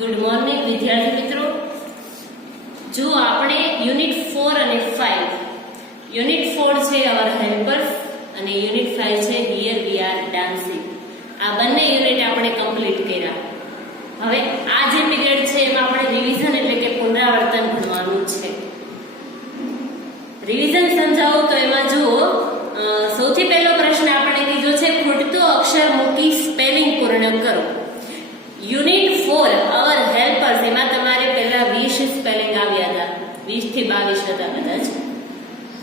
Good morning વિદ્યાર્થી મિત્રો, જો આપણે યુનિટ 4 અને 5, યુનિટ 4 છે અવર હેલ્પર્સ અને યુનિટ 5 છે હિયર વી આર ડાન્સિંગ, આ બંને યુનિટ આપણે કમ્પ્લીટ કર્યા. હવે આ જે પીરિયડ છે એમાં આપણે રિવિઝન એટલે કે પુનરાવર્તન ભણવાનું છે. રિવિઝન સમજાવો તો એમાં જુઓ, સૌથી પહેલો પ્રશ્ન આપણે કીધો છે ખૂટતો અક્ષર મૂકી સ્પેલિંગ પૂર્ણ કરો. યુનિટ 4 અવર હેલ્પર્સ એમાં તમારે પહેલા 20 સ્પેલિંગ આવ્યા હતા, 20 થી 22 હતા કદાચ.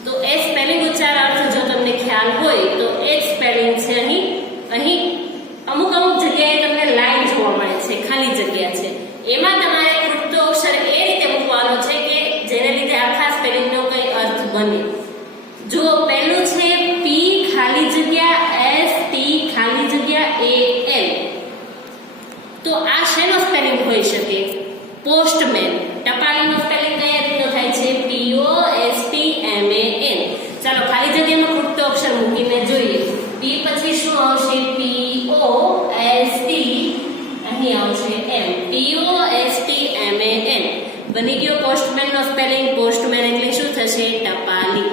તો એ સ્પેલિંગ ઉચ્ચાર અર્થ જો તમને ખ્યાલ હોય તો એ જ સ્પેલિંગ છે. અહીં અમુક જગ્યાએ તમને લાઈન જોવા મળે છે, ખાલી જગ્યા છે, એમાં તમારે ખૂટતો અક્ષર એ રીતે મૂકવાનો છે કે જેને લીધે આખા સ્પેલિંગનો કઈ અર્થ બને. જો પહેલું છે પી ખાલી જગ્યા એસ ટી ખાલી જગ્યા એ એલ, તો આ શેનો સ્પેલિંગ હોઈ શકે? પોસ્ટમેન. ટપાલીનો સ્પેલિંગ કયા રીતનો થાય છે? પીઓ S T M A N. ચાલો ખાલી જગ્યામાં ખૂટતો અક્ષર મૂકીને જોઈએ. પી પછી શું આવશે? પીઓ એસ ટી, અહીં આવશે એમ. પીઓ S T M A N બની ગયો પોસ્ટમેન નો સ્પેલિંગ. પોસ્ટમેન એટલે શું થશે? ટપાલી.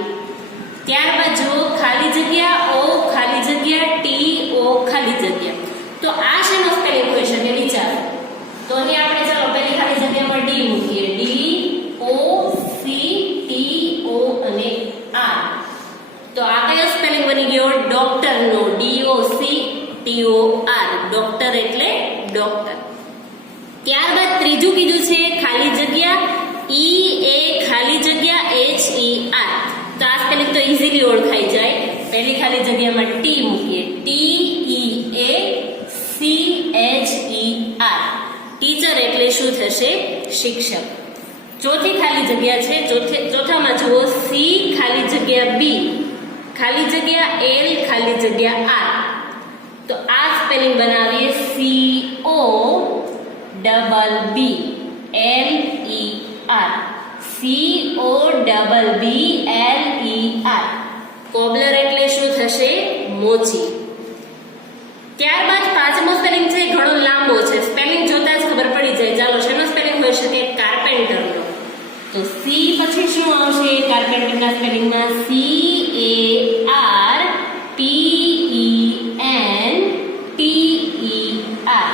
ત્યારબાદ જો ખાલી જગ્યા ઓ ખાલી જગ્યા ટી ઓ ખાલી જગ્યા, તો આ શેનો સ્પેલિંગ હોઈ શકે? વિચારો. તો અહીં આપણે ચાલો પહેલી ખાલી જગ્યામાં ડી મૂકીએ. D O C T O અને આર. તો આ કયો સ્પેલિંગ બની ગયો? ડોક્ટર નો. D O C T O R. Doctor એટલે ડોક્ટર. ત્યારબાદ ત્રીજું કીધું છે ખાલી જગ્યા ઈ એ ખાલી જગ્યા એચ ઈ આર. તો આ સ્પેલિંગ તો ઈઝીલી ઓળખાઈ જાય. પહેલી ખાલી જગ્યામાં ટી મૂકીએ. T E A C H E R. Teacher એટલે શું થશે? શિક્ષક. ચોથી ખાલી જગ્યા છે, ચોથામાં જુઓ સી ખાલી જગ્યા બી ખાલી જગ્યા એલ ખાલી જગ્યા આર. તો આ સ્પેલિંગ બનાવીએ C O double B L E R. C O double B L E R. Cobbler એટલે શું થશે? મોચી. ત્યારબાદ પાંચમો સ્પેલિંગ છે, ઘણો લાંબો છે, સ્પેલિંગ જોતા જ ખબર પડી જાય. ચાલો શેનો સ્પેલિંગ હોઈ શકે? કાર્પેન્ટરનો. તો સી પછી શું આવશે? કાર્પેન્ટરના સ્પેલિંગમાં C A R P E N T E R.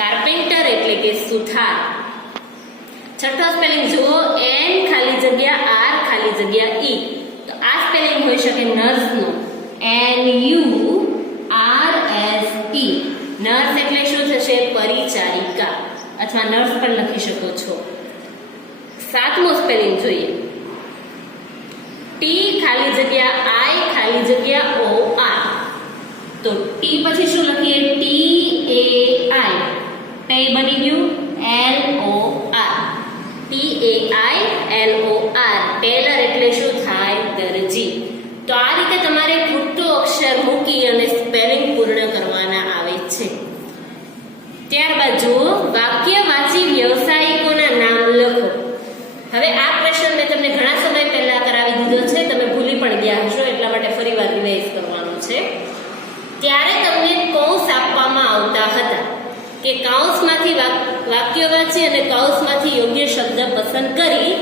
Carpenter એટલે કે સુથાર. છઠ્ઠો સ્પેલિંગ જુઓ, એન ખાલી જગ્યા આર ખાલી જગ્યા ઈ. તો આ સ્પેલિંગ હોઈ શકે નર્સનો. N U R S E. Nurse એટલે શું થશે? પરિચારિકા અથવા નર્સ પણ લખી શકો છો. સાતમો સ્પેલિંગ જોઈએ. ટી ખાલી જગ્યા આઈ ખાલી જગ્યા ઓ આર. તો ટી પછી શું લખીએ? T A I. ટે બની ગયું L O R. T A I L O R. Tailor એટલે શું થાય? દરજી. તો આ રીતે તમારે ખૂટતો અક્ષર મૂકી અને સ્પેલિંગ પૂર્ણ કરવાના આવે છે. ત્યારબાદ જુઓ, વાક્ય વાંચી વ્યવસાયિકોના નામ લખો. હવે આ ક્વેશ્ચન મેં તમને ઘણા સમય પહેલા કરાવી દીધો છે, તમે ભૂલી પણ ગયા હશો, એટલા માટે ફરીવાર રિવાઇઝ કરવાનો છે. ત્યારે તમને કૌંસ આપવામાં આવતા હતા કે કૌંસમાંથી વાક્ય વાંચી અને કૌંસમાંથી યોગ્ય શબ્દ પસંદ કરી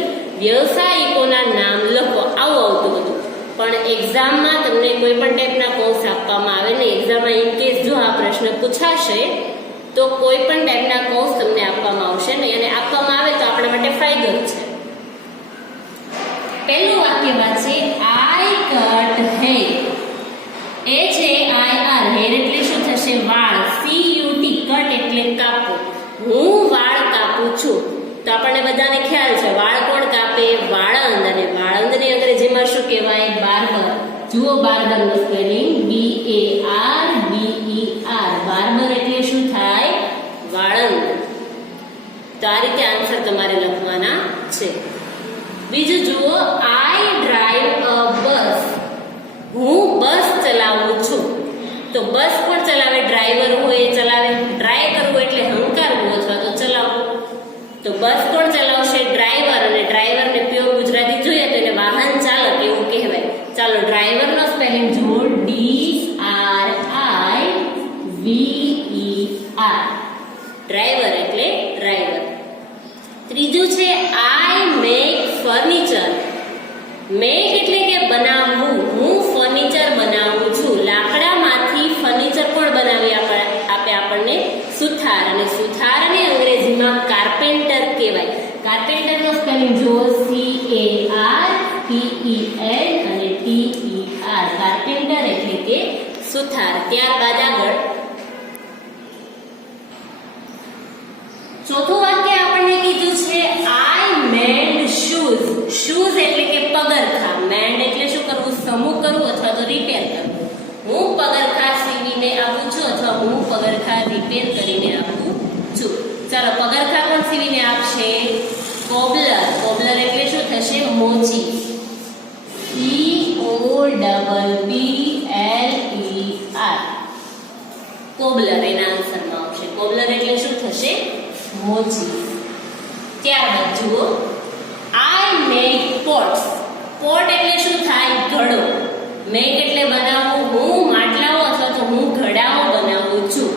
વ્યવસાયિકોના નામ લખો, આવું આવતું હતું. પણ એક્ઝામમાં તમને કોઈ પણ ટાઈપના કૌંસ આપવામાં આવે ને, એક્ઝામમાં ઇન કેસ જો આ પ્રશ્ન પૂછાશે તો કોઈ પણ ટાઈપના કૌંસ તમને આપવામાં આવશે નહીં, અને આપવામાં આવે તો આપણા માટે ફાયદો છે. પહેલું વાક્ય વાંચે, આઈ કટ હેર. એ છે આઈ આર. હેર એટલે શું થશે? વાળ. સી યુ ટી કટ એટલે કાપવું. હું વાળ કાપું છું. તો આપણને બધાને ખ્યાલ છે વાળ કોણ કાપે? વાળંદ. અને વાળંદની અંગ્રેજીમાં શું કહેવાય? બાર્બર. જુઓ બાર્બરનો spelling B A R B E R. Barber એટલે શું થાય? વાળંદ. તો આ રીતે આન્સર તમારે લખવાના છે. બીજું જુઓ, આઈ ડ્રાઈવ અ બસ. હું બસ ચલાવું છું. તો બસ કોણ ચલાવે? ડ્રાઈવર હોય એ ચલાવે. ડ્રાઈવ કરવું એટલે હંકારવું અથવા તો ચલાવવું. તો બસ કોણ ચલાવશે? ડ્રાઈવર. અને ડ્રાઈવરને પ્યોર ગુજરાતી જોઈએ તો એને વાહન ચાલક એવું કહેવાય. ચાલો ડ્રાઈવરનો સ્પેલિંગ જુઓ. D R I V E R. Driver એટલે ડ્રાઈવર. ત્રીજું છે આઈ મેક ફર્નિચર. મેક એટલે કે બનાવવું. હું ફર્નિચર બનાવું છું. લાકડામાંથી ફર્નિચર પણ બનાવી આપે આપણને સુથાર. અને સુથારને અંગ્રેજીમાં કાર્પેન્ટર કહેવાય. કાર્પેન્ટરનો સ્પેલિંગ જુઓ CARPEN અને TER. કાર્પેન્ટર એટલે કે સુથાર. ત્યારબાદ આગળ ચોથું વાક્ય આપણને કીધું છે આઈ મેડ શૂઝ. શૂઝ એટલે કે પગરખા. મેડ એટલે શું કરવું? સમૂહ કરવું અથવા તો રિપેર કરવું. હું પગરખા સીવીને આપું છું અથવા હું પગરખા રિપેર કરીને આપું છું. ચાલો પગરખા પણ સીવીને આપશે કોબલર. કોબલર એટલે શું થશે? મોચી. COBBLER. કોબલર એના આન્સરમાં આવશે. કોબલર એટલે શું થશે? મોચી. ત્યારબાદ જુઓ આઈ મેક પોટ્સ. પોટ એટલે શું થાય? ઘડો. મેક એટલે બનાવવું. હું માટલાઓ અથવા તો હું ઘડાઓ બનાવું છું.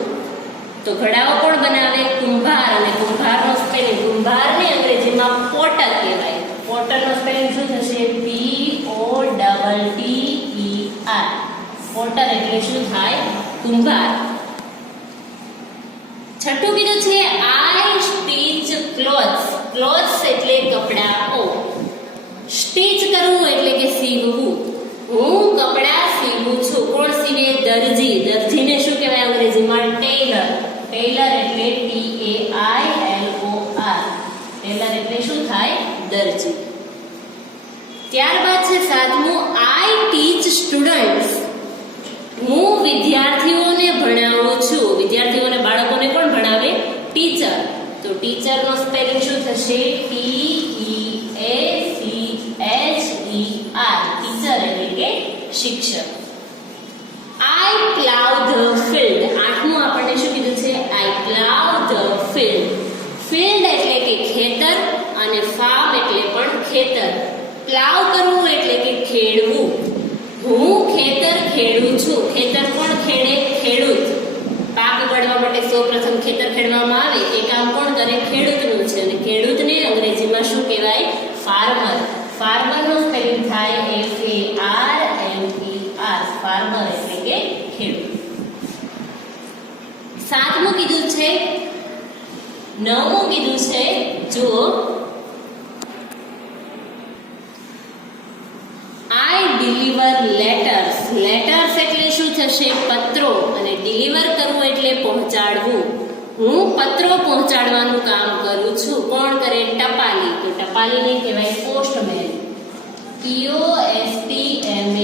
તો ઘડાઓ કોણ બનાવે? કુંભાર. અને કુંભારનો સ્પેલિંગ, કુંભારને અંગ્રેજીમાં પોટર કહેવાય. પોટરનો સ્પેલિંગ શું થશે? POTTER. પોટર એટલે શું થાય? કુંભાર. છઠ્ઠું કીધું છે આઈ સ્ટીચ ક્લોથ્સ. ક્લોથ્સ એટલે કપડાઓ. સ્ટીચ કરવું એટલે કે સીવવું. હું કપડા સીવું છું. કોણ સીવે? દરજી. દરજીને શું કહેવાય અંગ્રેજીમાં? ટેલર. ટેલર એટલે TAILOR. ટેલર એટલે શું થાય? દરજી. ત્યારબાદ છે સાતમું આઈ ટીચ સ્ટુડન્ટ્સ. હું વિદ્યાર્થીઓને ભણાવું છું. વિદ્યાર્થીઓને, બાળકોને કોણ ભણાવે? ટીચર. તો ટીચરનો સ્પેલિંગ શું થશે? TEACHER. ટીચર એટલે કે શિક્ષક. આઈ પ્લાવ ધ ફિલ્ડ. આઠમું આપણને શું કીધું છે? આઈ પ્લાવ ધ ફિલ્ડ. ફિલ્ડ એટલે કે ખેતર અને ફાર્મ એટલે પણ ખેતર. પ્લાવ કરવું એટલે કે ખેડવું. હું ખેતર ખેડું છું. ખેતર કોણ ખેડે? ખેડૂત. પાક ઉગાડવા માટે સૌપ્રથમ ખેતર ખેડવામાં આવે એ કામ કોણ કરે? ખેડૂતનું છે. અને ખેડૂતને અંગ્રેજીમાં શું કહેવાય? ફાર્મર. ફાર્મરનો સ્પેલિંગ થાય FARMER. ફાર્મર એટલે કે ખેડૂત. સાતમું કીધું છે, નવમું કીધું છે જુઓ આઈ ડિલિવર લેટર્સ. લેટર્સ એટલે શું થશે? પત્રો. અને ડિલિવર કરવું એટલે પહોંચાડવું. હું પત્રો પહોંચાડવાનું કામ કરું છું. કોણ કરે? ટપાલી. તો ટપાલીને કહેવાય પોસ્ટમેન. POSTMAN.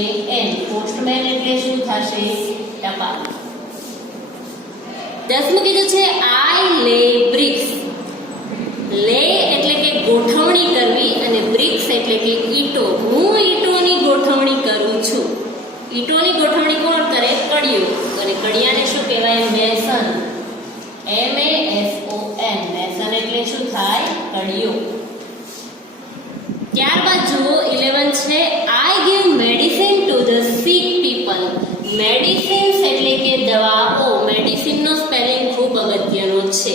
પોસ્ટમેન એટલે શું થશે? ટપાલી. દસમું કીધું છે આઈ લે બ્રિક્સ. લે એટલે કે ગોઠવણી કરવી અને બ્રિક્સ એટલે કે ઈંટો. હું ઈંટોની ગોઠવણી કરું છું. ઈંટોની ગોઠવણી કોણ કરે? કડિયો. અને કડિયાને શું કહેવાય? મેસન. MASON. મેસન એટલે શું થાય? કડિયો. ત્યારબાદ જુઓ 11 છે I give medicine to the sick people. Medicines એટલે કે દવાઓ. મેડિસિનનો સ્પેલિંગ ખૂબ અગત્યનો છે.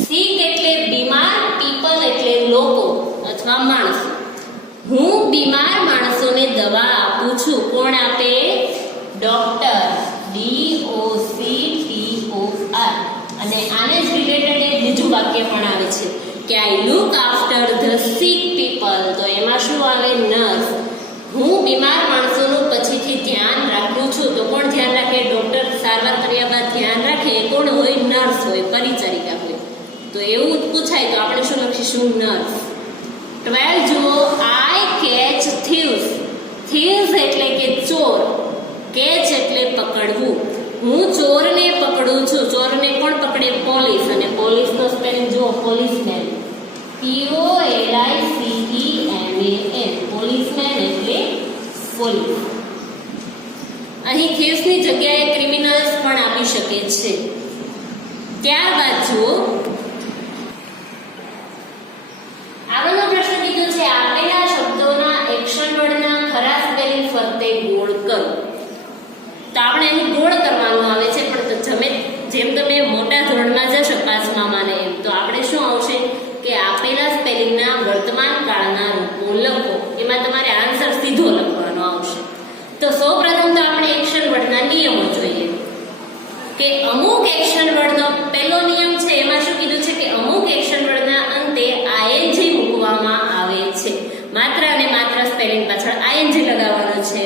સિક એટલે બીમાર, પીપલ એટલે લોકો અથવા માણસો. હું બીમાર માણસોને દવા આપું છું. કોણ આપે? ડોક્ટર. DOCTOR. અને આને જ રિલેટેડ એક બીજું વાક્ય પણ આવે છે કે I look after the sick people. તો એમાં શું આવે? નર્સ. હું બીમાર માણસોનું પછીથી ધ્યાન રાખું છું. તો કોણ ધ્યાન રાખે? ડોક્ટર સારવાર કર્યા બાદ ધ્યાન રાખે એ કોણ હોય? નર્સ હોય, પરિચારિકા હોય. તો એવું પૂછાય તો આપણે શું લખીશું? નર્સ. 12 જુઓ આઈ કેચ થીવ્સ. થીવ્સ એટલે કે ચોર. કેચ એટલે પકડવું. હું ચોરને પકડું છું. ચોરને કોણ પકડે? પોલીસ. અને પોલીસનો સ્પેલિંગ જુઓ પોલીસમેન. POLICEMAN. પોલીસમેન એટલે પોલીસ. અહીં થીવ્સની જગ્યાએ ક્રિમિનલ્સ પણ આપી શકે છે. ત્યારબાદ જુઓ આગળનો પ્રશ્ન કીધો છે આપેલા શબ્દોના એક્શન વર્ડના ખરા સ્પેલિંગ ફરતે ગોળ કરો. તો આપણે અહીં ગોળ કરવાનું આવે છે, પણ જેમ તમે મોટા ધોરણમાં જશો 5મા ને એમ તો આપણે શું અમુક એક્શન વર્ડનો પહેલો નિયમ છે એમાં શું કીધું છે કે અમુક એક્શન વર્ડના અંતે આઈએનજી મૂકવામાં આવે છે. માત્ર અને માત્ર સ્પેલિંગ પાછળ આઈએનજી લગાવવાનો છે.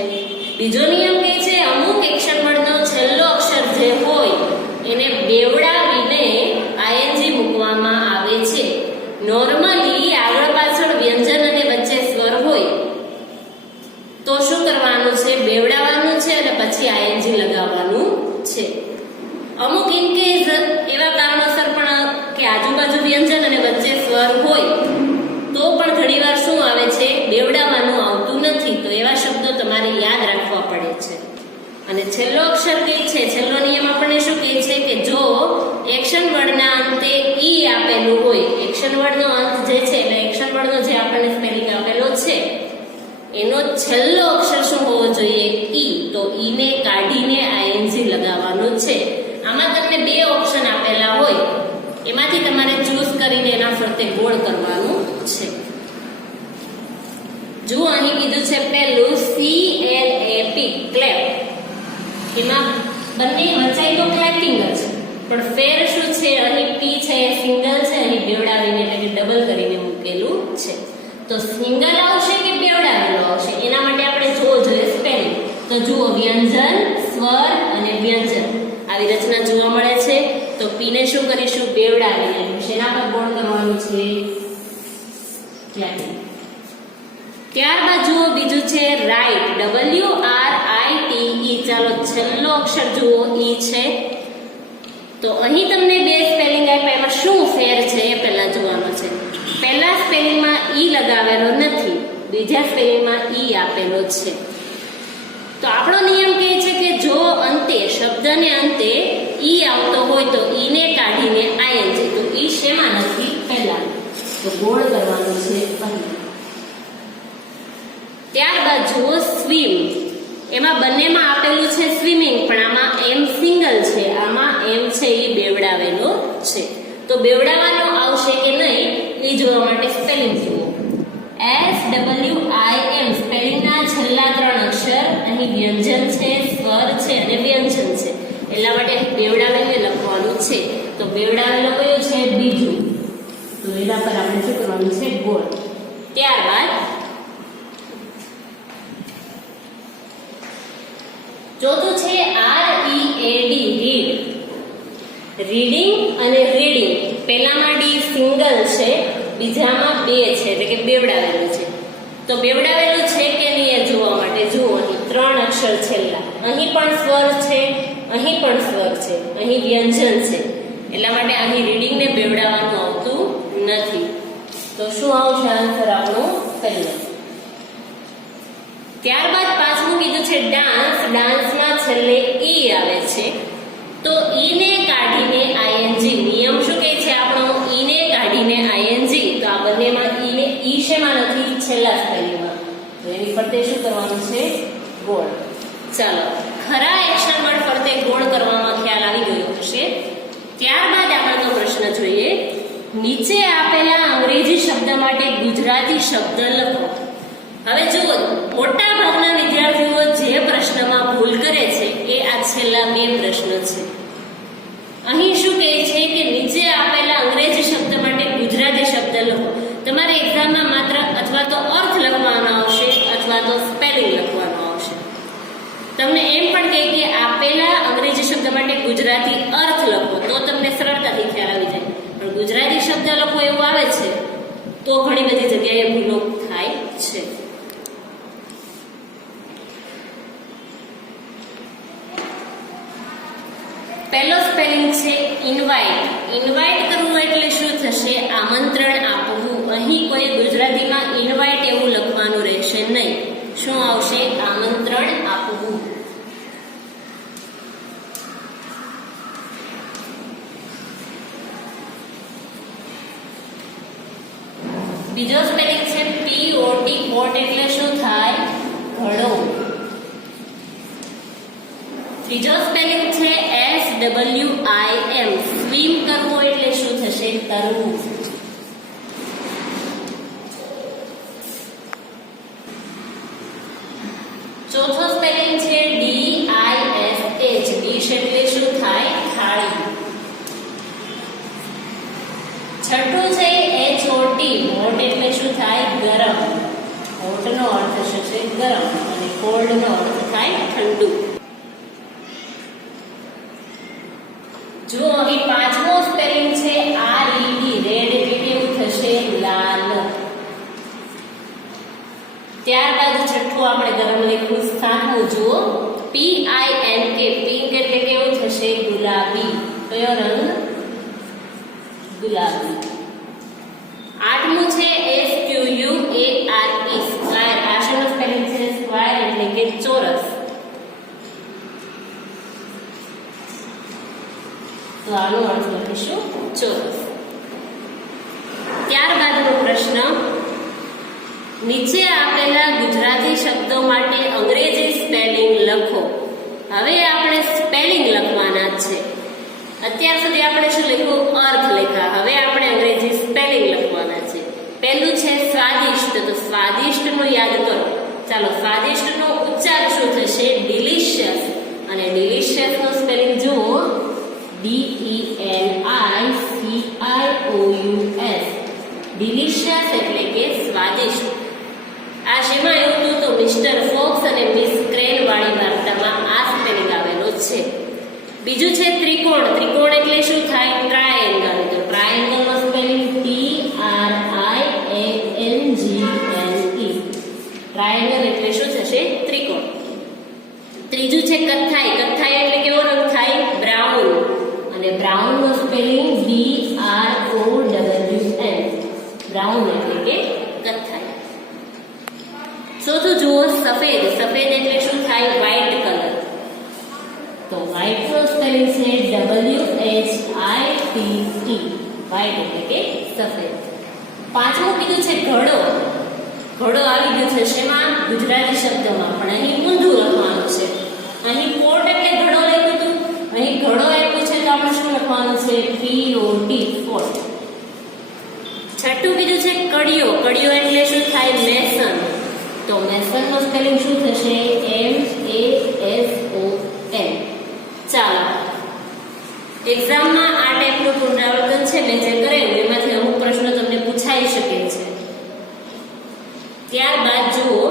બીજો નિયમ કહે છે અમુક એક્શન વર્ડનો છેલ્લો અક્ષર જે હોય એને બેવડાવીને આઈએનજી મૂકવામાં આવે છે. નોર્મલી આગળ પાછળ વ્યંજન અને વચ્ચે સ્વર હોય તો શું કરવાનું છે? બેવડાવવાનું છે અને પછી આઈએનજી લગાવવાનું છે. અમુક ઇનકેસ એવા કારણોસર પણ કે આજુબાજુ વ્યંજન અને વચ્ચે સ્વર હોય તો પણ ઘણીવાર શું આવે છે? બેવડાવવાનું આવતું નથી. તો એવા શબ્દો તમારે યાદ રાખવા પડે છે. અને છેલ્લો અક્ષર કે છે, છેલ્લો નિયમ આપણને શું કહે છે કે જો એક્શન વર્ડના અંતે ઈ આપેલું હોય, એક્શન વર્ડનો અંત જે છે એટલે એક્શન વર્ડનો જે આપણને સ્પેલિંગ આપેલો છે એનો છેલ્લો અક્ષર શું હોવો જોઈએ? ઈ. તો ઈ ને કાઢીને આઈએનજી લગાવવાનું છે. આમાં તમને બે ઓપ્શન આપેલા હોય એમાંથી તમારે ચૂઝ કરીને એના ફરતે ગોળ કરવાનું છે. જો અહીં કીધું છે પહેલું CLAP ક્લેપ, એમાં બંને વચાઈ તો ક્લેપિંગ જ પણ ફેર શું છે? અહીં પી છે એ સિંગલ છે, અહીં બેવડાવીને એટલે કે ડબલ કરીને મૂકેલું છે. તો સિંગલ આવશે કે બેવડાવેલું આવશે એના માટે આપણે જોવું જોઈએ સ્પેલિંગ. તો જુઓ વ્યંજન, સ્વર અને વ્યંજન આવી રચના જોવા મળે છે. તો પી ને શું કરીશું? બેવડાવીને. શેના પર ગોળ કરવાનું છે? ક્લેપિંગ. ત્યારબાદ જુઓ બીજું છે રાઈટ, WRITE. ચાલો છેલ્લો અક્ષર જુઓ ઈ છે. તો અહીં તમને બે સ્પેલિંગ આપ્યા, એમાં શું ફેર છે એ પહેલા જોવાનો છે. પહેલા સ્પેલિંગમાં ઈ લગાવેલો નથી, બીજા સ્પેલિંગમાં ઈ આપેલો છે. તો આપણો નિયમ કહે છે કે જો અંતે શબ્દને અંતે ઈ આવતો હોય તો ઈ ને કાઢીને આઈએનજી. તો ઈ શેમાં નથી? પહેલા. તો ગોળ કરવાનું છે પહેલા. ત્યારબાદ જુઓ સ્વિમ, એમાં બંનેમાં આપેલું છે સ્વિમિંગ પણ આમાં એમ સિંગલ છે, આમાં એમ છે એ બેવડાવેલો છે. તો બેવડાવવાનો આવશે કે નહીં એ જોવા માટે સ્પેલિંગ જુઓ. SWIM સ્પેલિંગના છેલ્લા ત્રણ અક્ષર અહીં વ્યંજન છે, સ્વર છે અને વ્યંજન છે એટલા માટે બેવડાવીને લખવાનું છે. તો બેવડાવેલો કયો છે? બીજું. તો એના પર આપણે શું કરવાનું છે? ગોળ. ત્યારબાદ ચોથું છે READ રીડ. રીડિંગ અને રીડિંગ. પહેલામાં ડી સિંગલ છે, બીજામાં બે છે એટલે કે બેવડાવેલું છે. તો બેવડાવેલું છે કે નહીં એ જોવા માટે જુઓ અહીં ત્રણ અક્ષર છેલ્લા, અહીં પણ સ્વર છે, અહીં પણ સ્વર છે, અહીં વ્યંજન છે એટલા માટે અહીં રીડિંગ ને બેવડાવવાનું આવતું નથી. તો શું આવશે આન્સર આપણો? પહેલો. ત્યારબાદ પાંચમું કીધું છે ડાન્સ. ડાન્સમાં છેલ્લે ઈ આવે છે તો ઈ ને કાઢીને આઈએનજી. નિયમ શું કહે છે આપણો? ઈ ને કાઢીને આઈએનજી. તો આ બંનેમાં ઈ ને ઈ શેમાં નથી? છેલ્લા સ્પેલિંગમાં. તો એની ફરતે શું કરવાનું છે? ગોળ. ચાલો, ખરા એક્શન વર્ડ ફરતે ગોળ કરવામાં ખ્યાલ આવી ગયો હશે. ત્યારબાદ આગળનો પ્રશ્ન જોઈએ. નીચે આપેલા અંગ્રેજી શબ્દ માટે ગુજરાતી શબ્દ લખો. હવે જુઓ, મોટા ભાગના વિદ્યાર્થીઓ જે પ્રશ્નમાં ભૂલ કરે છે એ આ છેલ્લા બે પ્રશ્ન છે. અહીં શું કહે છે કે નીચે આપેલા અંગ્રેજી શબ્દ માટે ગુજરાતી શબ્દ લખો. તમારે એક્ઝામમાં માત્ર અથવા તો અર્થ લખવાનો આવશે અથવા તો સ્પેલિંગ લખવાનો આવશે. તમને એમ પણ કહે કે આપેલા અંગ્રેજી શબ્દ માટે ગુજરાતી અર્થ લખો તો તમને સરળતાથી ખ્યાલ આવી જાય. પણ ગુજરાતી શબ્દ લખો એવું આવે છે તો ઘણી બધી જગ્યાએ ભૂલો થાય છે. પહેલો સ્પેલિંગ છે ઇન્વાઇટ. ઇન્વાઇટ કરવું એટલે શું થશે? આમંત્રણ આપવું. અહીં કોઈ ગુજરાતીમાં ઇન્વાઇટ એવું લખવાનું રહેશે નહીં. શું આવશે? આમંત્રણ આપવું. બીજો સ્પેલિંગ છે POT. પોટ એટલે શું થાય? ઘડો. ત્રીજો સ્પેલિંગ છે SWIM. સ્વિમ કરવું એટલે શું થશે? તરવું. ચોથો સ્પેલિંગ છે DISH. ડીશ એટલે શું થાય? થાળી. ટી, હોટ એટલે શું થાય? ગરમ. હોટ નો અર્થ શું છે? ગરમ. અને કોલ્ડ નો અર્થ થાય ઠંડુ. જો અહીં પાંચમો સ્પેલિંગ છે RED, રેડ એટલે કેવું થશે? લાલ. ત્યારબાદ છઠ્ઠું આપણે ગરમ લખ્યું. સાતમું જુઓ PINK, પિંક એટલે કેવું થશે? ગુલાબી. કયો રંગ? ગુલાબી. આઠમું છે SQUARE, સ્ક્વાયર. આશરનું સ્પેલિંગ છે સ્ક્વાયર એટલે કે ચોરસ. તો આનો અર્થ લખીશું ચોરસ. ત્યારબાદનો પ્રશ્ન, નીચે આપેલા ગુજરાતી શબ્દો માટે અંગ્રેજી સ્પેલિંગ લખો. હવે આપણે સ્પેલિંગ લખવાના છે. અત્યાર સુધી આપણે શું લખ્યું? અર્થ લખ્યા. હવે આપણે અંગ્રેજી સ્પેલિંગ લખવાના છે. પહેલું છે સ્વાદિષ્ટ. તો સ્વાદિષ્ટ નું યાદ કરો. ચાલો, સ્વાદિષ્ટ નો ઉચ્ચાર શું થશે? ડિલિશિયસ. અને ડિલિશિયસ નો સ્પેલિંગ જુઓ, DELICIOUS. ડિલિશિયસ એટલે કે સ્વાદિષ્ટ. આ શેમાં એવું હતું? તો મિસ્ટર ફોક્સ અને મિસ ક્રેન વાળી વાર્તામાં આ સ્પેલિંગ આવેલો છે. બીજું છે ત્રિકોણ. ત્રિકોણ એટલે શું થાય? ટ્રાયેંગલ. તો ટ્રાયેંગલ નો સ્પેલિંગ TRIANGLE. ટ્રાયેંગલ એટલે શું થશે? ત્રિકોણ. ત્રીજું છે કથ્થાઈ. કથ્થાઈ એટલે કેવો રંગ થાય? બ્રાઉન. અને બ્રાઉન નો સ્પેલિંગ BROWN. બ્રાઉન એટલે કે કથ્થાઈ. ચોથું જુઓ સફેદ. સફેદ એટલે શું થાય? White colour. તો વ્હાઇટ નો સ્પેલિંગ છે WHITE. વ્હાઇટ એટલે કે સફેદ. પાંચમું કીધું છે ઘડો. ઘડો આવી ગયો છે શેમાં? ગુજરાતી શબ્દોમાં, પણ અહીં ઊંધું લખવાનું છે. અહીં પોટ એટલે ઘડો લખ્યું હતું, અહીં ઘડો આપ્યું છે તો આપણે શું લખવાનું છે? POT, pot. છઠ્ઠું કીધું છે કડિયો. કડિયો એટલે શું થાય? મેસન. તો મેસન નો સ્પેલિંગ શું થશે? MASON. ચાલો, એક્ઝામમાં આ ટાઈપનું પુનરાવર્તન છે મેં જે કરેલું એમાંથી અમુક પ્રશ્નો તમને પૂછાઈ શકે છે. ત્યારબાદ જુઓ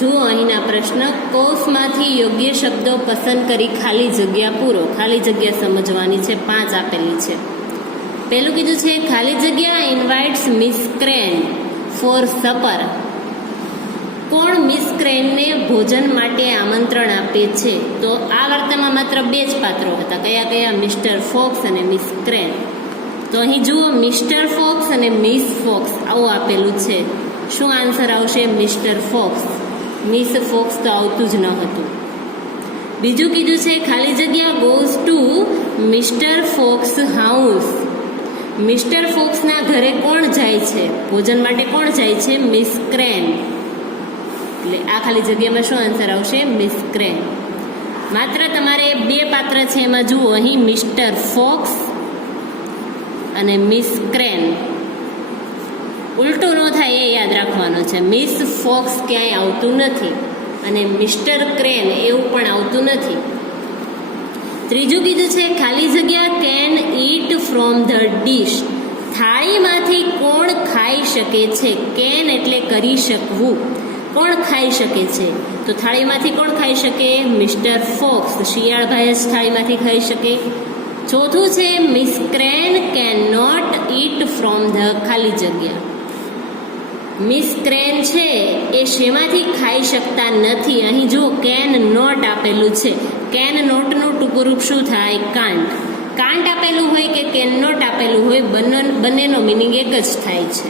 જુઓ અહીંના પ્રશ્ન. કૌંસમાંથી યોગ્ય શબ્દો પસંદ કરી ખાલી જગ્યા પૂરો. ખાલી જગ્યા સમજવાની છે. 5 આપેલી છે. પહેલું કીધું છે ખાલી જગ્યા invites Miss Crane for supper. કોણ મિસ ક્રેનને ભોજન માટે આમંત્રણ આપે છે? તો આ વાર્તામાં માત્ર 2 જ પાત્રો હતા. કયા કયા? મિસ્ટર ફોક્સ અને મિસ ક્રેન. તો અહીં જુઓ મિસ્ટર ફોક્સ અને મિસ ફોક્સ આવું આપેલું છે. શું આન્સર આવશે? Mister focus. મિસ ફોક્સ તો આવતું જ ન હતું. બીજું કીધું છે ખાલી જગ્યા goes to Mr Fox house. Mr ફોક્સના ઘરે કોણ જાય છે? ભોજન માટે કોણ જાય છે? Miss Crane. એટલે આ ખાલી જગ્યામાં શું આન્સર આવશે? Miss Crane. માત્ર તમારે 2 પાત્ર છે એમાં જુઓ, અહીં મિસ્ટર ફોક્સ અને મિસ ક્રેન. ઉલટું ન થાય એ યાદ રાખવાનું છે. મિસ ફોક્સ ક્યાંય આવતું નથી અને મિસ્ટર ક્રેન એવું પણ આવતું નથી. ત્રીજું કીધું છે ખાલી જગ્યા can eat from the dish. થાળીમાંથી કોણ ખાઈ શકે છે? કેન એટલે કરી શકવું. કોણ ખાઈ શકે છે? તો થાળીમાંથી કોણ ખાઈ શકે? Mister focus. શિયાળભાઈ જ થાળીમાંથી ખાઈ શકે. ચોથું છે Miss Crane can not eat from the ખાલી જગ્યા. મિસ ક્રેન છે એ શેમાંથી ખાઈ શકતા નથી? અહીં જો કેન નોટ આપેલું છે. કેન નોટનું ટૂંકું રૂપ શું થાય? કાન્ટ. કાન્ટ આપેલું હોય કે કેન નોટ આપેલું હોય, બંનેનો મિનિંગ એક જ થાય છે.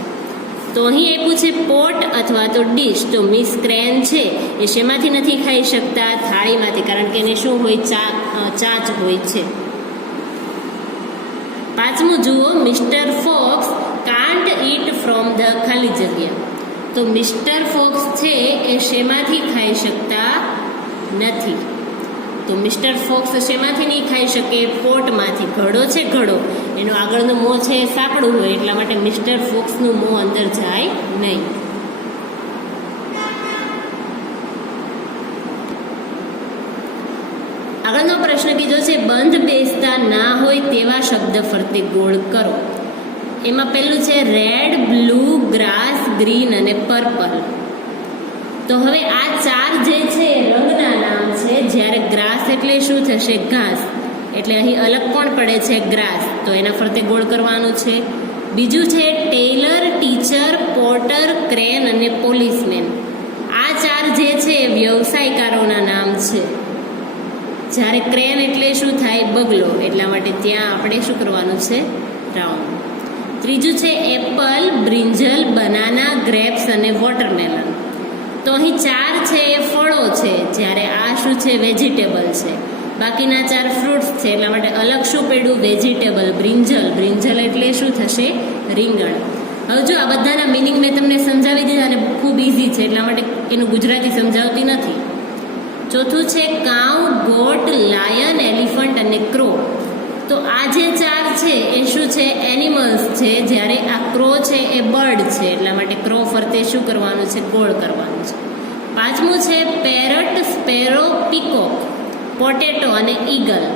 તો અહીં આપ્યું છે પોટ અથવા તો ડીશ. તો મિસ ક્રેન છે એ શેમાંથી નથી ખાઈ શકતા? થાળીમાંથી, કારણ કે એને શું હોય? ચાંચ હોય છે. પાંચમું જુઓ Mister Fox can't eat from the ખાલી જગ્યા. તો મિસ્ટર ફોક્સ છે એ શેમાંથી ખાઈ શકતા નથી? તો મિસ્ટર ફોક્સ શેમાંથી નહીં ખાઈ શકે? પોટમાંથી. ઘડો છે ઘડો, એનું આગળનું મોં છે એ સાંકડું હોય, એટલા માટે મિસ્ટર ફોક્સનું મોં અંદર જાય નહીં. આગળનો પ્રશ્ન બીજો છે, બંધ બેસતા ના હોય તેવા શબ્દ ફરતે ગોળ કરો. એમાં પહેલું છે રેડ, બ્લુ, ગ્રાસ, ગ્રીન અને પર્પલ. તો હવે આ ચાર જે છે એ રંગના નામ છે. જ્યારે ગ્રાસ એટલે શું થશે? ઘાસ. એટલે અહીં અલગ કોણ પડે છે? ગ્રાસ. તો એના ફરતે ગોળ કરવાનું છે. બીજું છે ટેલર, ટીચર, પોર્ટર, ક્રેન અને પોલીસમેન. આ ચાર જે છે એ વ્યવસાયકારોના નામ છે. જ્યારે ક્રેન એટલે શું થાય? બગલો. એટલા માટે ત્યાં આપણે શું કરવાનું છે? રાઉન્ડ. ત્રીજું છે એપલ, બ્રિંજલ, બનાના, ગ્રેપ્સ અને વોટરમેલન. તો અહીં ચાર છે એ ફળો છે, જ્યારે આ શું છે? વેજીટેબલ છે. બાકીના ચાર ફ્રૂટ્સ છે, એટલા માટે અલગ શું પડ્યું? વેજીટેબલ. બ્રિંજલ. બ્રિંજલ એટલે શું થશે? રીંગણ. હવે જો આ બધાના મિનિંગ મેં તમને સમજાવી દીધા અને ખૂબ ઇઝી છે, એટલા માટે એનું ગુજરાતી સમજાવતી નથી. ચોથું છે કાઉ, ગોટ, લાયન, એલિફન્ટ અને ક્રો. તો આ જે ચાર છે એ શું છે? એનિમલ્સ છે, જ્યારે આ ક્રો છે એ બર્ડ છે, એટલા માટે ક્રો ફરતે શું કરવાનું છે? ગોળ કરવાનું છે. પાંચમું છે પેરટ, સ્પેરો, પીકોક, પોટેટો અને ઈગલ.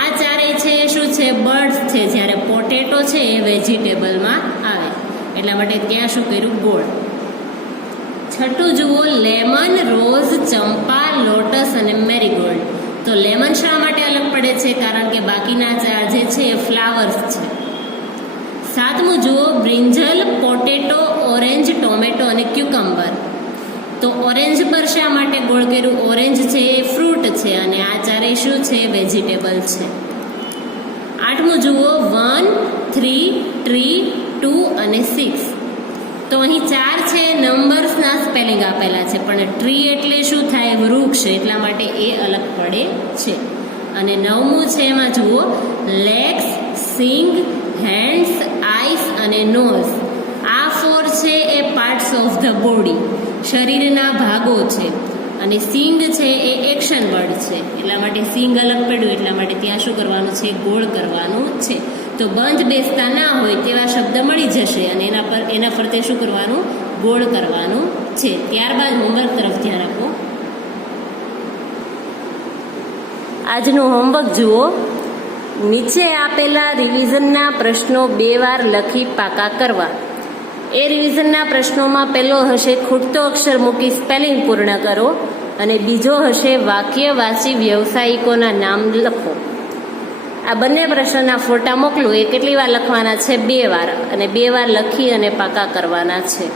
આ ચારેય છે શું છે? બર્ડ્સ છે, જ્યારે પોટેટો છે એ વેજીટેબલમાં આવે, એટલા માટે ત્યાં શું કર્યું? ગોળ. છઠ્ઠું જુઓ, લેમન, રોઝ, ચંપા, લોટસ અને મેરીગોલ્ડ. તો લેમન શા માટે અલગ પડે છે? કારણ કે બાકીના ચાર જે છે એ ફ્લાવર્સ છે. સાતમું જુઓ, બ્રિંજલ, પોટેટો, ઓરેન્જ, ટોમેટો અને ક્યુકમ્બર. તો ઓરેન્જ પર શા માટે ગોળ કર્યું? ઓરેન્જ છે એ ફ્રૂટ છે અને આ ચારેય શું છે? વેજીટેબલ છે. આઠમું જુઓ, 1, 3, ટ્રી, 2 અને 6. તો અહીં ચાર છે નંબર્સના સ્પેલિંગ આપેલા છે, પણ ટ્રી એટલે શું થાય? વૃક્ષ, એટલા માટે એ અલગ પડે છે. અને નવમું છે એમાં જુઓ, લેગ્સ, સિંગ, હેન્ડ્સ, આઈસ અને નોઝ. આ 4 છે એ પાર્ટ્સ ઓફ ધ બોડી, શરીરના ભાગો છે. અને સિંગ છે એ એક્શન વર્ડ છે, એટલા માટે સિંગ અલગ પડ્યું, એટલા માટે ત્યાં શું કરવાનું છે? ગોળ કરવાનું છે. તો બંધ બેસતા ના હોય તેવા શબ્દ મળી જશે અને એના ફરતે શું કરવાનું? ગોળ કરવાનું છે. ત્યારબાદ હોમવર્ક તરફ ધ્યાન આપો. આજનું હોમવર્ક જુઓ. નીચે આપેલા રિવિઝનના પ્રશ્નો 2 વાર લખી પાકા કરવા. એ રિવિઝનના પ્રશ્નોમાં પહેલો હશે ખૂટતો અક્ષર મૂકી સ્પેલિંગ પૂર્ણ કરો અને બીજો હશે વાક્ય વાંચી વ્યવસાયિકોના નામ લખો. આ બંને પ્રશ્નના ફોટા મોકલું. એ કેટલી વાર લખવાના છે? 2 વાર, અને 2 વાર લખી અને પાકા કરવાના છે.